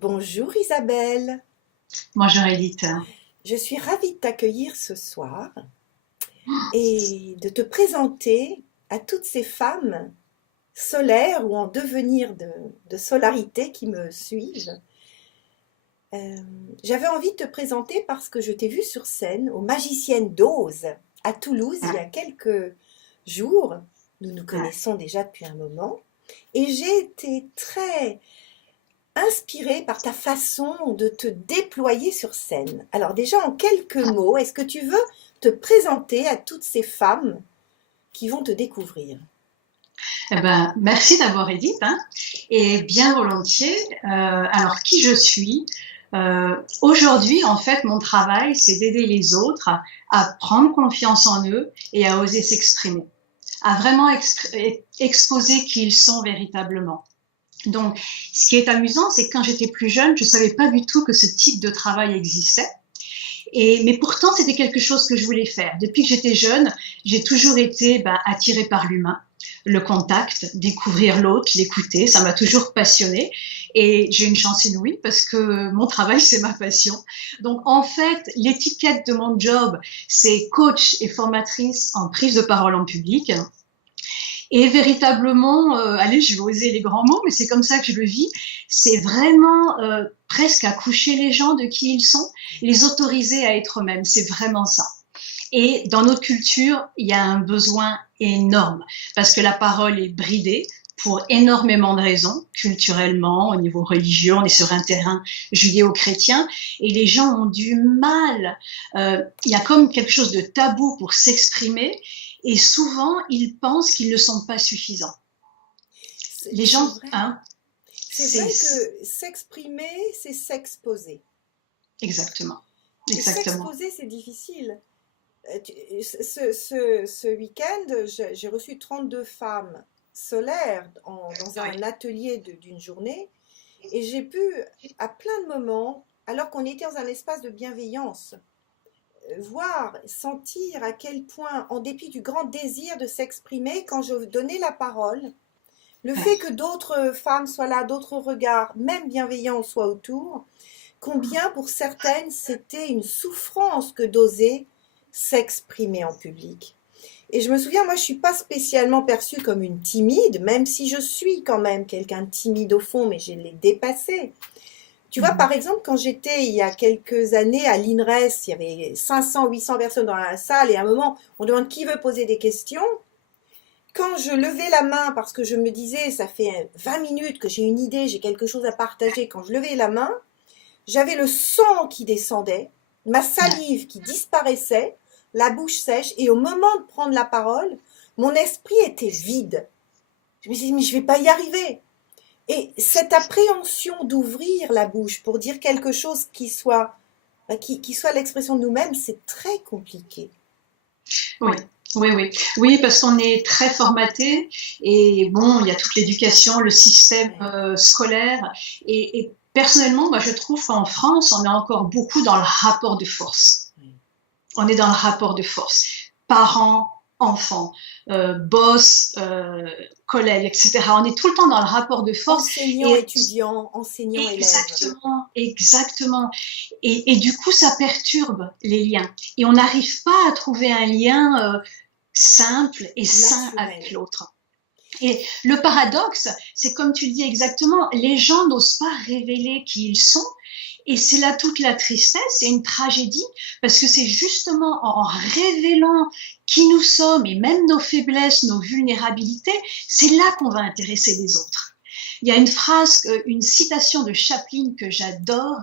Bonjour Isabelle, Bonjour Edith. je suis ravie de t'accueillir ce soir et de te présenter à toutes ces femmes solaires ou en devenir de solarité qui me suivent. Euh, J'avais envie de te présenter parce que je t'ai vue sur scène aux Magiciennes d'Oz à Toulouse il y a Ouais, quelques jours. Nous nous ouais. connaissons déjà depuis un moment et j'ai été très inspirée par ta façon de te déployer sur scène. Alors déjà, en quelques mots, est-ce que tu veux te présenter à toutes ces femmes qui vont te découvrir? Eh ben, merci d'abord Edith, hein, et bien volontiers. Alors, qui je suis? Aujourd'hui, en fait, mon travail, c'est d'aider les autres à prendre confiance en eux et à oser s'exprimer, à vraiment exposer qui ils sont véritablement. Donc, ce qui est amusant, c'est que quand j'étais plus jeune, je savais pas du tout que ce type de travail existait. Mais pourtant, c'était quelque chose que je voulais faire. Depuis que j'étais jeune, j'ai toujours été attirée par l'humain, le contact, découvrir l'autre, l'écouter. Ça m'a toujours passionnée. Et j'ai une chance inouïe parce que mon travail, c'est ma passion. Donc, en fait, l'étiquette de mon job, c'est coach et formatrice en prise de parole en public. Et véritablement, allez, je vais oser les grands mots, mais c'est comme ça que je le vis. C'est vraiment presque accoucher les gens de qui ils sont, les autoriser à être eux-mêmes. C'est vraiment ça. Et dans notre culture, il y a un besoin énorme parce que la parole est bridée pour énormément de raisons, culturellement, au niveau religieux, on est sur un terrain judéo-chrétien, et les gens ont du mal. Il y a comme quelque chose de tabou pour s'exprimer, et souvent, ils pensent qu'ils ne sont pas suffisants. Les C'est gens, vrai. hein, C'est c'est vrai que s'exprimer, c'est s'exposer. exactement, Et exactement. s'exposer, c'est difficile. Ce week-end, j'ai reçu 32 femmes solaires dans Oui, un atelier d'une journée et j'ai pu, à plein de moments, alors qu'on était dans un espace de bienveillance, voir, sentir à quel point, en dépit du grand désir de s'exprimer, quand je donnais la parole, le fait oui, que d'autres femmes soient là, d'autres regards, même bienveillants, soient autour, combien pour certaines c'était une souffrance que d'oser s'exprimer en public. Et je me souviens, moi je ne suis pas spécialement perçue comme une timide, même si je suis quand même quelqu'un de timide au fond, mais je l'ai dépassé. Tu vois, mhm, par exemple, quand j'étais il y a quelques années à l'INRES, il y avait 500, 800 personnes dans la salle et à un moment, on demande qui veut poser des questions. Quand je levais la main parce que je me disais, ça fait 20 minutes que j'ai une idée, j'ai quelque chose à partager, quand je levais la main, j'avais le sang qui descendait, ma ouais. salive qui disparaissait, la bouche sèche, et au moment de prendre la parole, mon esprit était vide. Je me suis dit, mais je ne vais pas y arriver. Et cette appréhension d'ouvrir la bouche pour dire quelque chose qui soit l'expression de nous-mêmes, c'est très compliqué. Oui, oui, oui. Oui, parce qu'on est très formaté et bon, il y a toute l'éducation, le système Ouais. scolaire et personnellement, moi, je trouve qu'en France, on est encore beaucoup dans le rapport de force. On est dans le rapport de force. Parents, enfants, boss, collègues, etc. On est tout le temps dans le rapport de force Enseignants, et étudiants, enseignants, élèves. exactement, exactement. Et du coup, ça perturbe les liens. Et on n'arrive pas à trouver un lien simple et sain avec Naturels. l'autre. Et le paradoxe, c'est comme tu le dis exactement, les gens n'osent pas révéler qui ils sont. Et c'est là toute la tristesse, c'est une tragédie, parce que c'est justement en révélant qui nous sommes et même nos faiblesses, nos vulnérabilités, c'est là qu'on va intéresser les autres. Il y a une phrase, une citation de Chaplin que j'adore,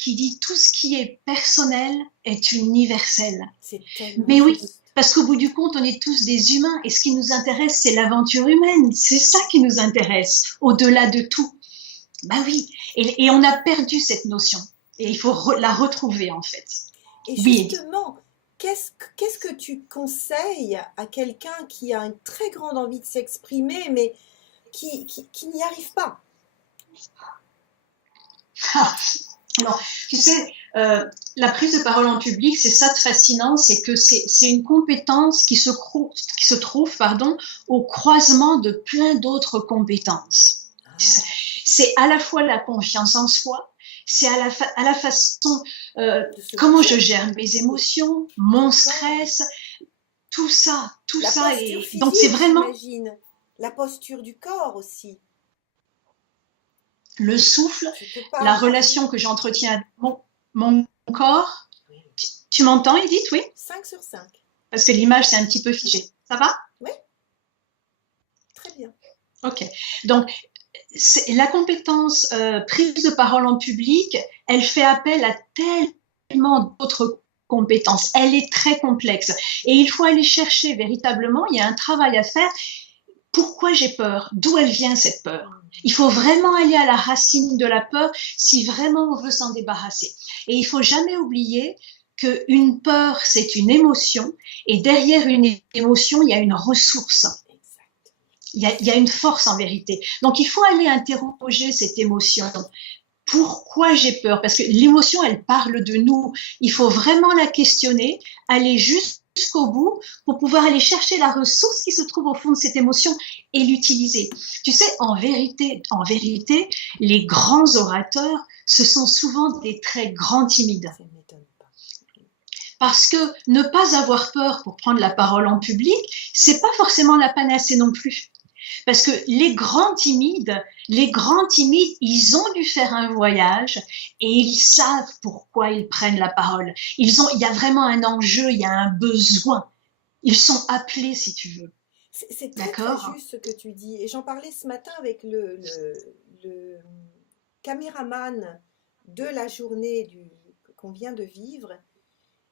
qui dit tout ce qui est personnel est universel. C'est tellement Mais oui, juste. parce qu'au bout du compte, on est tous des humains et ce qui nous intéresse, c'est l'aventure humaine. C'est ça qui nous intéresse, au-delà de tout. Ben oui, et on a perdu cette notion. Et il faut la retrouver, en fait. Et Oui, Edith. justement, qu'est-ce que tu conseilles à quelqu'un qui a une très grande envie de s'exprimer, mais qui n'y arrive pas? Non, tu sais, la prise de parole en public, c'est ça de fascinant, c'est que c'est une compétence qui se trouve pardon, au croisement de plein d'autres compétences. Ah, C'est à la fois la confiance en soi, C'est à la façon de se comment je bouger. gère mes émotions, mon D'accord. stress, tout La ça. posture Et donc c'est physique, vraiment j'imagine. La posture du corps aussi. le souffle, Je te la parle relation parmi... que j'entretiens avec mon corps. Oui. Tu m'entends, Edith? Oui? 5 sur 5. Parce que l'image, c'est un petit peu figé. Ça va? Oui, très bien. Ok. Donc, la compétence prise de parole en public, elle fait appel à tellement d'autres compétences. Elle est très complexe. Et il faut aller chercher véritablement, il y a un travail à faire. Pourquoi j'ai peur? D'où elle vient cette peur? Mm. Il faut vraiment aller à la racine de la peur si vraiment on veut s'en débarrasser. Et il faut jamais oublier qu'une peur, c'est une émotion, et derrière une émotion, il y a une ressource. Exact. Il y a une force en vérité. Donc il faut aller interroger cette émotion. Pourquoi j'ai peur? Parce que l'émotion, elle parle de nous. Il faut vraiment la questionner, aller jusqu'au bout pour pouvoir aller chercher la ressource qui se trouve au fond de cette émotion et l'utiliser. Tu sais, en vérité, les grands orateurs, ce sont souvent des très grands timides. Ça ne m'étonne pas. Parce que ne pas avoir peur pour prendre la parole en public, c'est pas forcément la panacée non plus. Parce que les grands timides, ils ont dû faire un voyage et ils savent pourquoi ils prennent la parole. Il y a vraiment un enjeu, il y a un besoin. Ils sont appelés, si tu veux. C'est très très D'accord? juste ce que tu dis. Et j'en parlais ce matin avec le caméraman de la journée qu'on vient de vivre.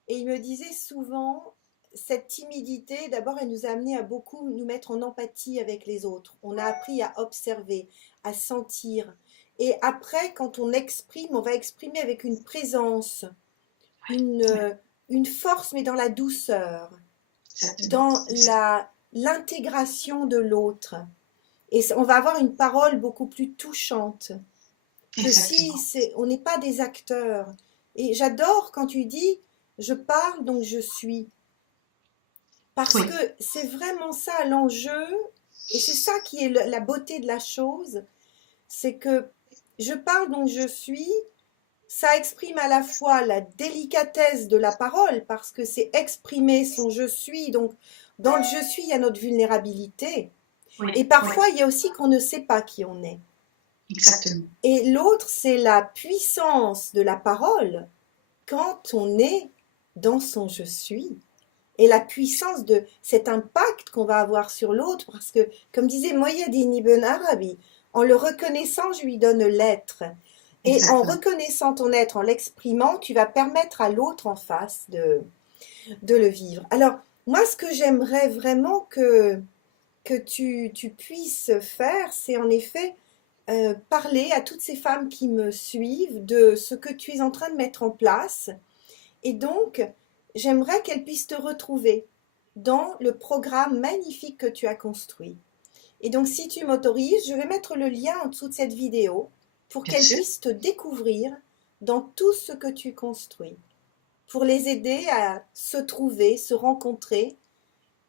Et il me disait souvent, cette timidité, d'abord, elle nous a amené à beaucoup nous mettre en empathie avec les autres. On a appris à observer, à sentir. Et après, quand on exprime, on va exprimer avec une présence, Ouais, une force, mais dans la douceur, exactement. dans l'intégration de l'autre. Et on va avoir une parole beaucoup plus touchante que si Exactement. on n'est pas des acteurs. Et j'adore quand tu dis je parle donc je suis. Parce Oui, que c'est vraiment ça l'enjeu, et c'est ça qui est la beauté de la chose, c'est que je parle donc je suis, ça exprime à la fois la délicatesse de la parole, parce que c'est exprimer son je suis, donc dans le je suis, il y a notre vulnérabilité, oui, et oui, parfois il y a aussi qu'on ne sait pas qui on est. exactement. Et l'autre, c'est la puissance de la parole quand on est dans son je suis. Et la puissance de cet impact qu'on va avoir sur l'autre, parce que, comme disait Moyadine Ibn Arabi, en le reconnaissant, je lui donne l'être. Et en Exactement. reconnaissant ton être, en l'exprimant, tu vas permettre à l'autre en face de le vivre. Alors, moi, ce que j'aimerais vraiment que tu puisses faire, c'est en effet parler à toutes ces femmes qui me suivent de ce que tu es en train de mettre en place. Et donc, j'aimerais qu'elles puissent te retrouver dans le programme magnifique que tu as construit. Et donc, si tu m'autorises, je vais mettre le lien en dessous de cette vidéo pour Bien qu'elles sûr. puissent te découvrir dans tout ce que tu construis, pour les aider à se trouver, se rencontrer,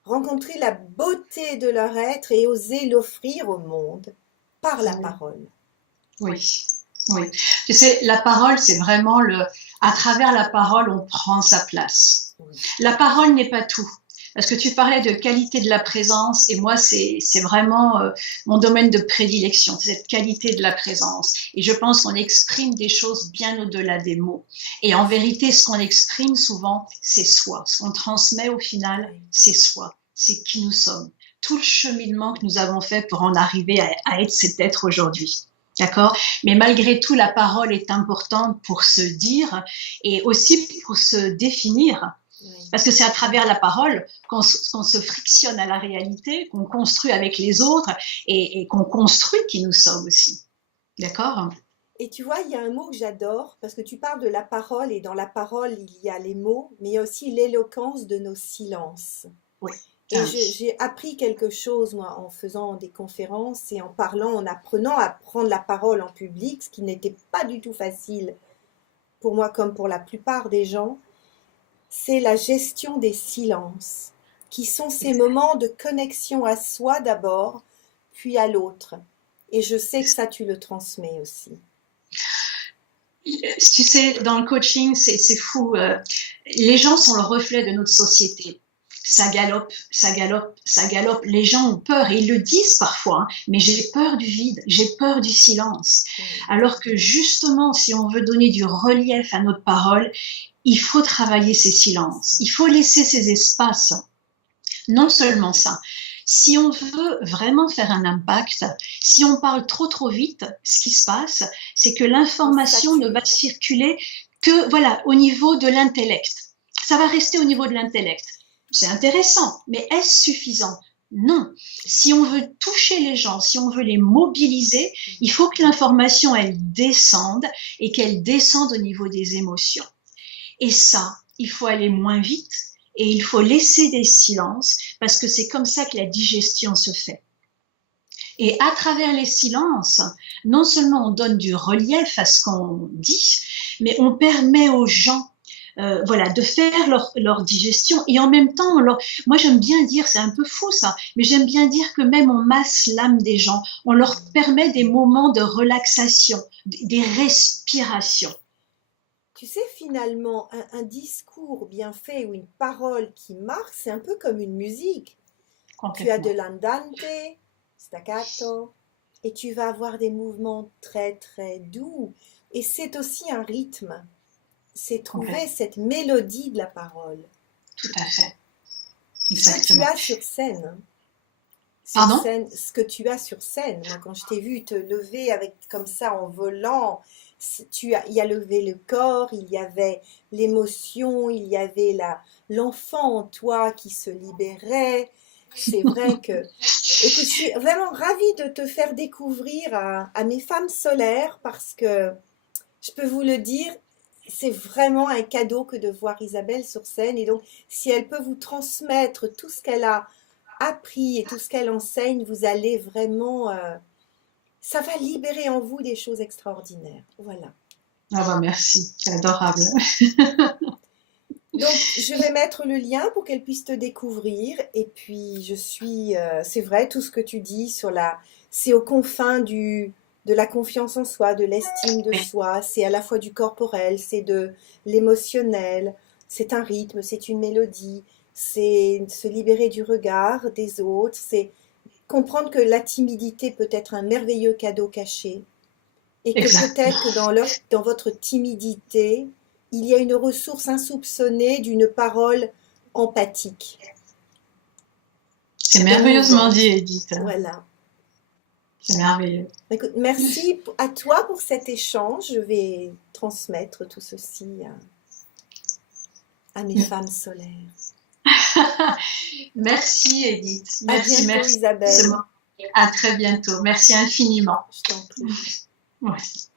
rencontrer la beauté de leur être et oser l'offrir au monde par la Oui, parole. oui, oui. Tu sais, la parole, c'est vraiment à travers la parole, on prend sa place. Oui. La parole n'est pas tout. Parce que tu parlais de qualité de la présence, et moi, c'est vraiment mon domaine de prédilection, cette qualité de la présence. Et je pense qu'on exprime des choses bien au-delà des mots. Et en vérité, ce qu'on exprime souvent, c'est soi. Ce qu'on transmet au final, Oui. c'est soi. C'est qui nous sommes. Tout le cheminement que nous avons fait pour en arriver à être cet être aujourd'hui. D'accord? Mais malgré tout, la parole est importante pour se dire et aussi pour se définir. Oui. Parce que c'est à travers la parole qu'on se frictionne à la réalité, qu'on construit avec les autres et qu'on construit qui nous sommes aussi. D'accord? Et tu vois, il y a un mot que j'adore, parce que tu parles de la parole, et dans la parole, il y a les mots, mais il y a aussi l'éloquence de nos silences. Oui. Et Ah oui. j'ai appris quelque chose, moi, en faisant des conférences et en parlant, en apprenant à prendre la parole en public, ce qui n'était pas du tout facile pour moi comme pour la plupart des gens, c'est la gestion des silences, qui sont ces moments de connexion à soi d'abord, puis à l'autre. Et je sais que ça, tu le transmets aussi. Tu sais, dans le coaching, c'est fou. Les gens sont le reflet de notre société. Ça galope, ça galope, ça galope. Les gens ont peur et ils le disent parfois, hein, mais j'ai peur du vide, j'ai peur du silence. Alors que justement, si on veut donner du relief à notre parole, il faut travailler ces silences, il faut laisser ces espaces. Non seulement ça, si on veut vraiment faire un impact, si on parle trop vite, ce qui se passe, c'est que l'information ne va circuler que voilà, au niveau de l'intellect. Ça va rester au niveau de l'intellect. C'est intéressant, mais est-ce suffisant? Non. Si on veut toucher les gens, si on veut les mobiliser, il faut que l'information, elle descende et qu'elle descende au niveau des émotions. Et ça, il faut aller moins vite et il faut laisser des silences parce que c'est comme ça que la digestion se fait. Et à travers les silences, non seulement on donne du relief à ce qu'on dit, mais on permet aux gens voilà, de faire leur digestion et en même temps, moi j'aime bien dire, c'est un peu fou ça, mais j'aime bien dire que même on masse l'âme des gens, on leur permet des moments de relaxation, des respirations. Tu sais, finalement, un discours bien fait ou une parole qui marque, c'est un peu comme une musique. Tu as de l'andante, staccato, et tu vas avoir des mouvements très très doux. Et c'est aussi un rythme. C'est trouver cette mélodie de la parole. Tout à fait. Exactement. Ce que tu as sur scène. Pardon ? Ce que tu as sur scène. Moi, quand je t'ai vu te lever avec comme ça en volant, il y a levé le corps, il y avait l'émotion, il y avait l'enfant en toi qui se libérait. C'est vrai que... Écoute, je suis vraiment ravie de te faire découvrir à mes femmes solaires parce que, je peux vous le dire, c'est vraiment un cadeau que de voir Isabelle sur scène. Et donc, si elle peut vous transmettre tout ce qu'elle a appris et tout ce qu'elle enseigne, vous allez vraiment... ça va libérer en vous des choses extraordinaires. Voilà. Ah bah merci, c'est adorable. Donc, je vais mettre le lien pour qu'elle puisse te découvrir. Et puis, c'est vrai, tout ce que tu dis c'est aux confins de la confiance en soi, de l'estime de soi. C'est à la fois du corporel, c'est de l'émotionnel. C'est un rythme, c'est une mélodie. C'est se libérer du regard des autres. C'est comprendre que la timidité peut être un merveilleux cadeau caché. Et que peut-être que dans votre timidité, il y a une ressource insoupçonnée d'une parole empathique. C'est merveilleusement dit, Edith. Voilà. C'est merveilleux. Écoute, merci à toi pour cet échange. Je vais transmettre tout ceci à mes femmes solaires. Merci, Edith. Merci, à bientôt, merci. Isabelle. À très bientôt. Merci infiniment. Je t'en prie. Merci.